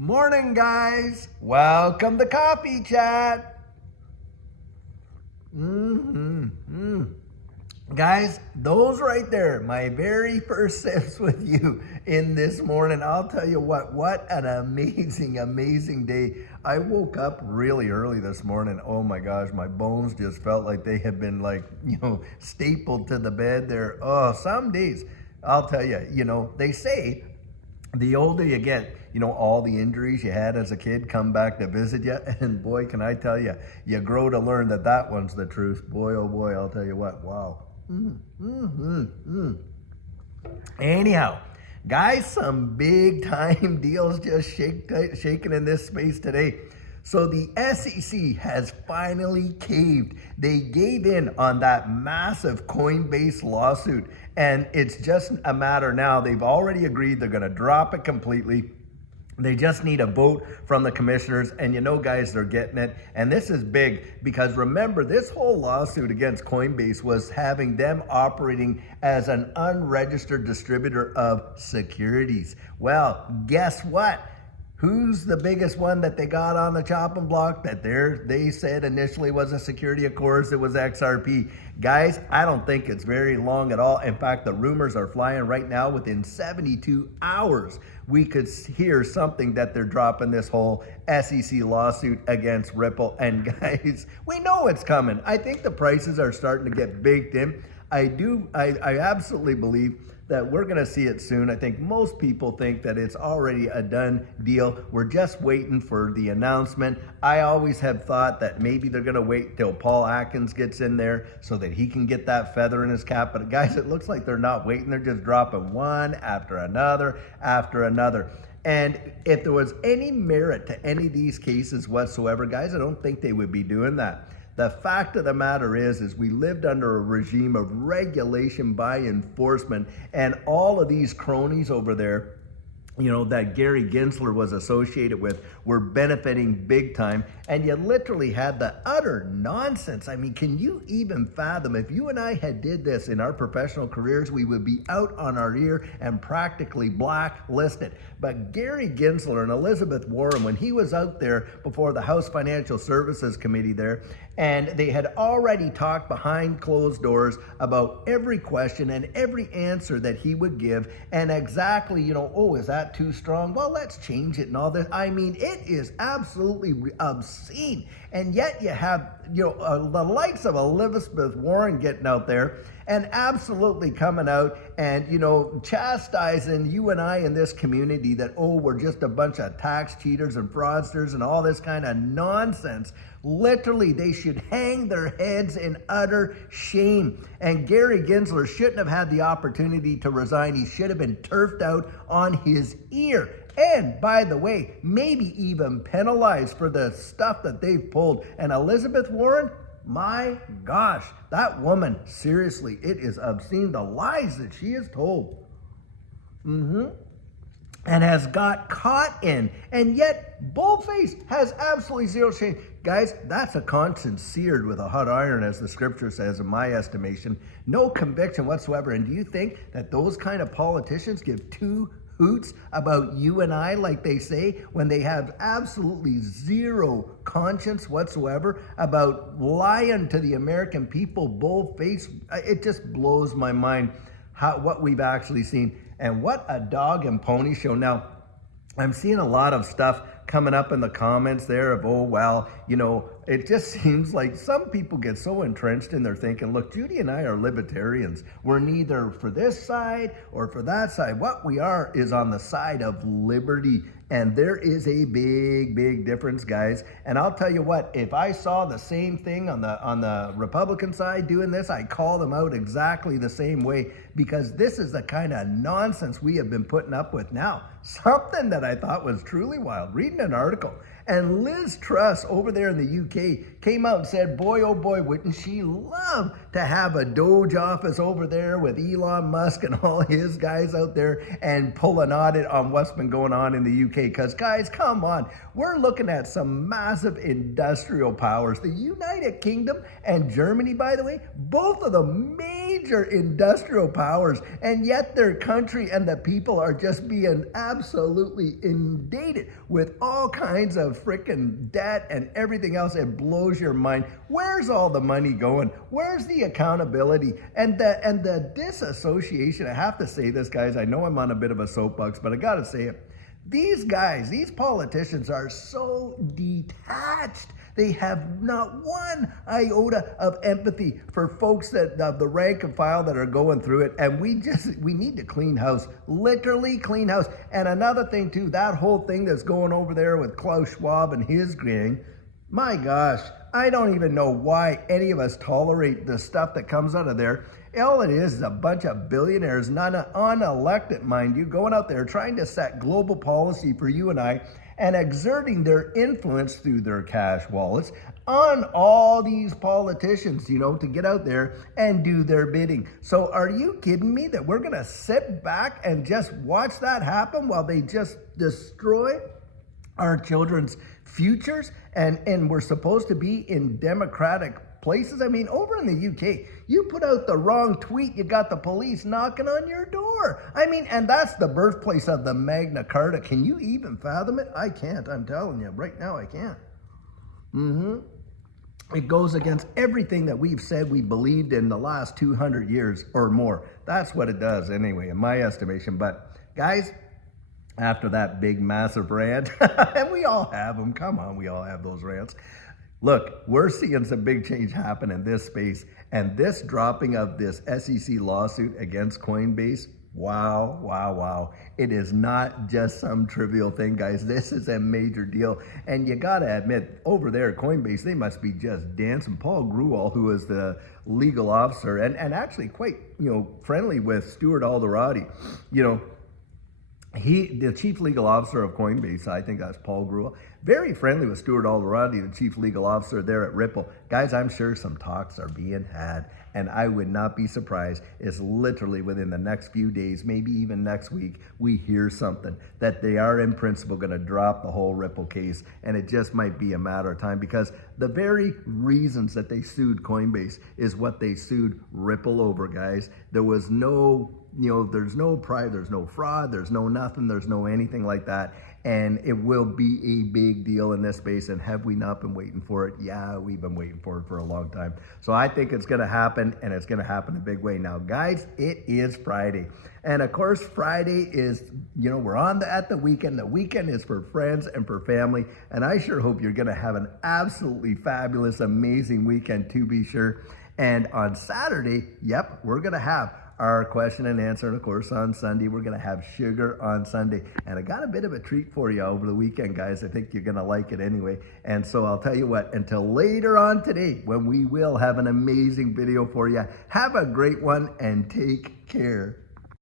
Morning, guys. Welcome to Coffee Chat. Guys, those right there, my very first sips with you in this morning. I'll tell you what an amazing day. I woke up really early this morning. Oh my gosh, my bones just felt like they had been stapled to the bed there. Oh, some days, I'll tell you, they say the older you get, all the injuries you had as a kid come back to visit you. And boy, can I tell you, you grow to learn that one's the truth. Boy, oh boy, I'll tell you what, wow. Anyhow, guys, some big time deals just shaking in this space today. So the SEC has finally caved. They gave in on that massive Coinbase lawsuit, and it's just a matter now. They've already agreed they're going to drop it completely. They just need a vote from the commissioners, and guys, they're getting it. And this is big because remember, this whole lawsuit against Coinbase was having them operating as an unregistered distributor of securities. Well, guess what? Who's the biggest one that they got on the chopping block that they said initially was a security? Of course, it was XRP. Guys, I don't think it's very long at all. In fact, the rumors are flying right now. Within 72 hours, we could hear something that they're dropping this whole SEC lawsuit against Ripple. And guys, we know it's coming. I think the prices are starting to get baked in. I absolutely believe that we're going to see it soon. I think most people think that it's already a done deal. We're just waiting for the announcement. I always have thought that maybe they're going to wait till Paul Atkins gets in there so that he can get that feather in his cap. But guys, it looks like they're not waiting. They're just dropping one after another after another. And if there was any merit to any of these cases whatsoever, guys, I don't think they would be doing that. The fact of the matter is we lived under a regime of regulation by enforcement, and all of these cronies over there, that Gary Gensler was associated with, were benefiting big time. And you literally had the utter nonsense. I mean, can you even fathom if you and I had did this in our professional careers, we would be out on our ear and practically blacklisted. But Gary Gensler and Elizabeth Warren, when he was out there before the House Financial Services Committee there, and they had already talked behind closed doors about every question and every answer that he would give, and exactly, oh, is that too strong? Well, let's change it and all this. I mean, it is absolutely obscene. And yet you have, the likes of Elizabeth Warren getting out there and absolutely coming out and, chastising you and I in this community that, we're just a bunch of tax cheaters and fraudsters and all this kind of nonsense. Literally, they should hang their heads in utter shame. And Gary Gensler shouldn't have had the opportunity to resign. He should have been turfed out on his ear. And by the way, maybe even penalized for the stuff that they've pulled. And Elizabeth Warren, my gosh, that woman, seriously, it is obscene, the lies that she has told. And has got caught in, and yet boldface has absolutely zero shame. Guys, that's a conscience seared with a hot iron, as the scripture says, in my estimation. No conviction whatsoever. And do you think that those kind of politicians give two hoots about you and I, like they say, when they have absolutely zero conscience whatsoever about lying to the American people, boldface? It just blows my mind what we've actually seen. And what a dog and pony show. Now, I'm seeing a lot of stuff coming up in the comments there of, it just seems like some people get so entrenched in their thinking. Look, Judy and I are libertarians. We're neither for this side or for that side. What we are is on the side of liberty. And there is a big difference, guys. And I'll tell you what, if I saw the same thing on the Republican side doing this, I'd call them out exactly the same way, because this is the kind of nonsense we have been putting up with now. Something that I thought was truly wild. Reading an article, and Liz Truss over there in the UK came out and said, boy, oh boy, wouldn't she love to have a Doge office over there with Elon Musk and all his guys out there and pull an audit on what's been going on in the UK. Because guys, come on, we're looking at some massive industrial powers. The United Kingdom and Germany, by the way, both of them major major industrial powers, and yet their country and the people are just being absolutely inundated with all kinds of freaking debt and everything else. It blows your mind. Where's all the money going? Where's the accountability and the disassociation? I have to say this, guys. I know I'm on a bit of a soapbox, but I gotta say it. These guys, these politicians are so detached. They have not one iota of empathy for folks that the rank and file that are going through it. And we need to clean house, literally clean house. And another thing too, that whole thing that's going over there with Klaus Schwab and his gang, my gosh, I don't even know why any of us tolerate the stuff that comes out of there. All it is a bunch of billionaires, not unelected, mind you, going out there trying to set global policy for you and I, and exerting their influence through their cash wallets on all these politicians, you know, to get out there and do their bidding. So are you kidding me that we're going to sit back and just watch that happen while they just destroy our children's futures? And we're supposed to be in democratic places. I mean, over in the UK, you put out the wrong tweet, you got the police knocking on your door. I mean, and that's the birthplace of the Magna Carta. Can you even fathom it? I can't. I'm telling you right now, I can't. It goes against everything that we've said we believed in the last 200 years or more. That's what it does anyway, in my estimation. But guys, after that big massive rant, and we all have them, come on, we all have those rants. Look, we're seeing some big change happen in this space, and this dropping of this SEC lawsuit against Coinbase, wow, wow, wow. It is not just some trivial thing, guys. This is a major deal, and you gotta admit, over there at Coinbase, they must be just dancing. Paul Grewal, who is the legal officer, and actually quite, you know, friendly with Stuart Alderati, you know, the chief legal officer of Coinbase, I think that's Paul Grewal, very friendly with Stuart Alderati, the chief legal officer there at Ripple. Guys, I'm sure some talks are being had, and I would not be surprised. It's literally within the next few days, maybe even next week, we hear something that they are in principle going to drop the whole Ripple case, and it just might be a matter of time, because the very reasons that they sued Coinbase is what they sued Ripple over, guys. There was no, you know, there's no pride, there's no fraud, there's no nothing, there's no anything like that. And it will be a big deal in this space. And have we not been waiting for it? Yeah, we've been waiting for it for a long time. So I think it's going to happen, and it's going to happen in a big way. Now, guys, it is Friday. And of course, Friday is, you know, we're at the weekend. The weekend is for friends and for family. And I sure hope you're going to have an absolutely fabulous, amazing weekend, to be sure. And on Saturday, yep, we're going to have our question and answer. And of course, on Sunday, we're going to have sugar on Sunday. And I got a bit of a treat for you over the weekend, guys. I think you're going to like it anyway. And so I'll tell you what, until later on today, when we will have an amazing video for you, have a great one and take care.